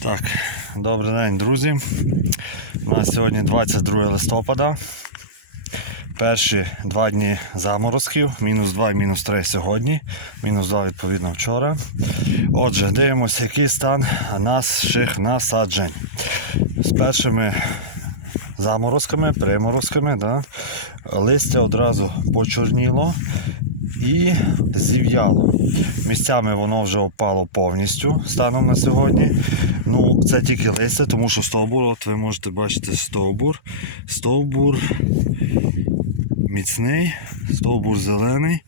Так, добрий день, друзі. У нас сьогодні 22 листопада. Перші два дні заморозків, мінус 2 і мінус 3 сьогодні, мінус 2 відповідно вчора. Отже, дивимося, який стан наших насаджень. З першими заморозками, приморозками, да, листя одразу почорніло і зів'яло. Місцями воно вже опало повністю станом на сьогодні. Ну, це тільки листя, тому що стовбур, от ви можете бачити стовбур. Стовбур міцний, стовбур зелений,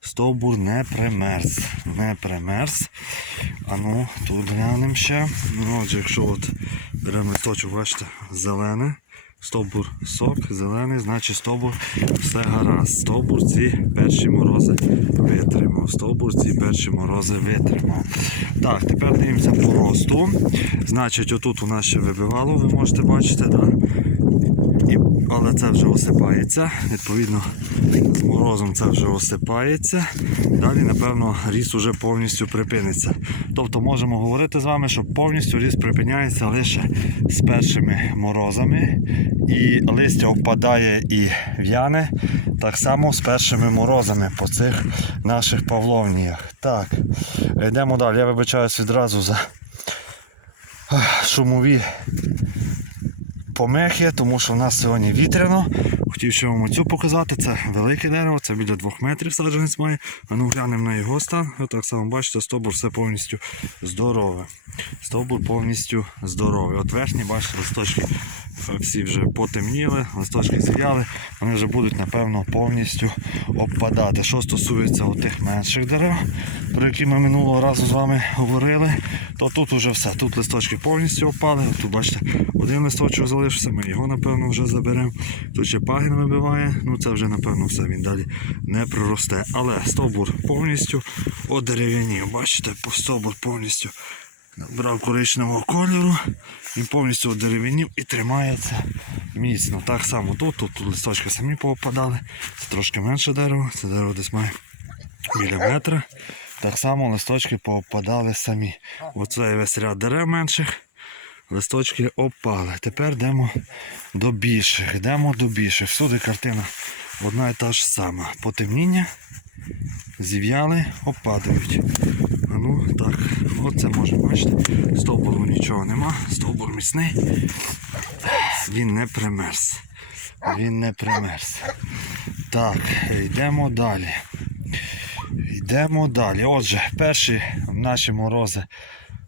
стовбур не примерз. Не примерз. А ну, тут глянемо ще. Ну, отже, якщо от беремо листочок, бачите, зелене. Стовбур сок, зелений, значить стовбур все гаразд. Стовбур ці перші морози витримав. Стовбур ці перші морози витримав. Так, тепер дивимося по росту. Значить, отут у нас ще вибивало, ви можете бачити, да? Але це вже осипається. Відповідно, з морозом це вже осипається. Далі, напевно, ріст уже повністю припиниться. Тобто можемо говорити з вами, що повністю ріст припиняється лише з першими морозами. І листя впадає і в'яне так само з першими морозами по цих наших павловніях. Так, йдемо далі. Я вибачаюсь відразу за шумові помехи, тому що в нас сьогодні вітряно. Хотів ще вам оцю показати. Це велике дерево, це біля 2 метрів саджанець має. А ну глянемо на його стан. Ви так само бачите, стовбур все повністю здорове. Стовбур повністю здоровий. От верхні, бачите, листочки всі вже потемніли, листочки зів'яли, вони вже будуть, напевно, повністю обпадати. Що стосується тих менших дерев, про які ми минулого разу з вами говорили, то тут вже все. Тут листочки повністю опали. Тут бачите, один листочок залишився, ми його, напевно, вже заберемо. Тут ще пагін вибиває, ну це вже, напевно, все, він далі не проросте. Але стовбур повністю одерев'янів. Бачите, стовбур повністю набрав коричневого кольору, він повністю одерев'янів і тримається міцно. Так само тут, тут, тут листочки самі поопадали. Це трошки менше дерево, це дерево десь має біля метра. Так само листочки поопадали самі. Оцей весь ряд дерев менших. Листочки опали. Тепер йдемо до більших. Йдемо до більших. Всюди картина одна і та ж сама. Потемніння, зів'яли, опадають. Ну так, оце можемо бачити. Стовбуру нічого нема, стовбур міцний. Він не примерз. Він не примерз. Так, йдемо далі. Йдемо далі. Отже, перші наші морози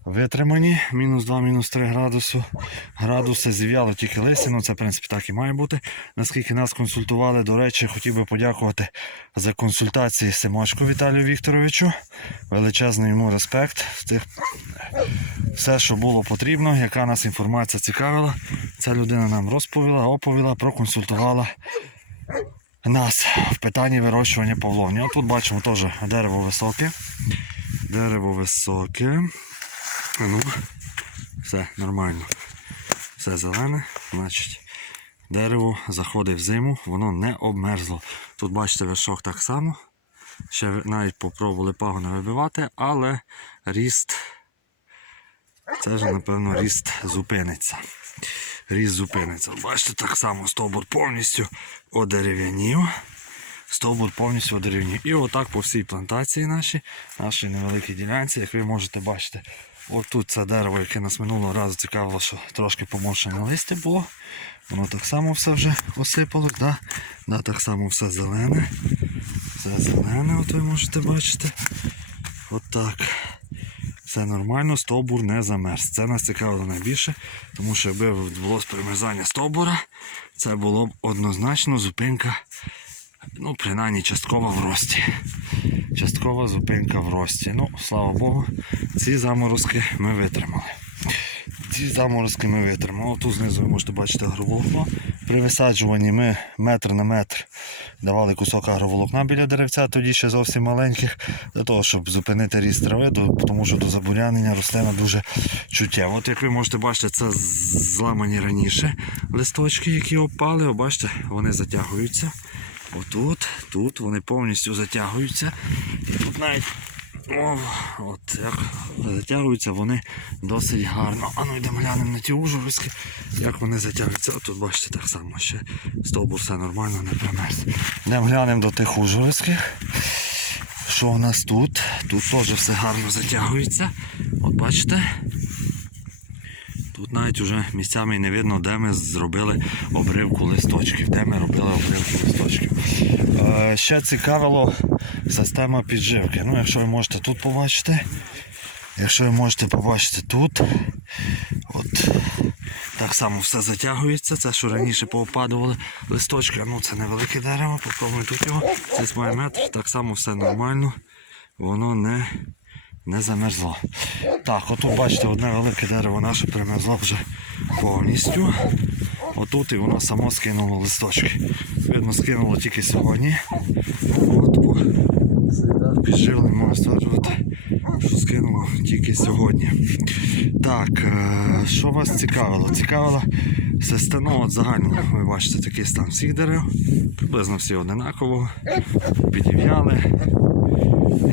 витримані. Мінус 2, мінус 3 градусу. Градуси зів'яло тільки листя, ну це в принципі так і має бути. Наскільки нас консультували, до речі, хотів би подякувати за консультації Симочку Віталію Вікторовичу. Величезний йому респект. Все, що було потрібно, яка нас інформація цікавила. Ця людина нам розповіла, оповіла, проконсультувала нас в питанні вирощування павловні. Тут бачимо теж дерево високе. Дерево високе. Ну, все нормально. Все зелене, значить дерево заходить в зиму, воно не обмерзло. Тут бачите вершок так само. Ще навіть попробували пагони вибивати, але ріст, це вже напевно ріст зупиниться. Ріст зупиниться. Бачите, так само стовбур повністю одерев'янів. Стовбур повністю одерев'янів. І отак по всій плантації нашій, нашій невеликій ділянці, як ви можете бачити, отут це дерево, яке нас минулого разу цікавило, що трошки поморшене листя було. Воно так само все вже осипало, да? Да, так само все зелене. Все зелене, от ви можете бачити. Отак. Все нормально, стовбур не замерз. Це нас цікавило найбільше, тому що якби було примерзання стовбура, це було б однозначно зупинка, ну, принаймні часткова в рості. Часткова зупинка в рості. Ну, слава Богу, ці заморозки ми витримали. Ці заморозки ми витримали. Тут знизу ви можете бачити агроволокно. При висаджуванні ми метр на метр давали кусок агроволокна біля деревця, тоді ще зовсім маленьких, для того, щоб зупинити ріст трави, тому що до забурянення рослина дуже чуттєва. От як ви можете бачити, це зламані раніше листочки, які опали. Бачите, вони затягуються. Отут, тут вони повністю затягуються. І тут навіть О, от як затягуються вони досить гарно. А ну йдемо глянемо на ті ужгородські, як вони затягуються. От тут бачите так само ще стовбур все нормально, не примерз. Йдемо глянемо до тих ужгородських. Що у нас тут? Тут теж все гарно затягується. От бачите. Тут навіть уже місцями не видно, де ми зробили обривку листочків, де ми робили обривку листочків. Е, ще цікавило система підживки. Ну, якщо ви можете тут побачити, якщо ви можете побачити тут, от так само все затягується. Це що раніше поопадували листочки. Ну це невелике дерево, попробуємо тут його. Це має метр, так само все нормально. Воно не не замерзло. Так, отут бачите, одне велике дерево наше примерзло вже повністю. Отут і воно само скинуло листочки. Видно, скинуло тільки сьогодні. От слідах можна стверджувати, що скинуло тільки сьогодні. Так, е, що вас цікавило? Цікавило система, ну от загально ви бачите такий стан всіх дерев, приблизно всі одинаково, підів'яли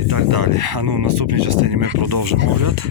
і так далі. А ну в наступній частині ми продовжимо огляд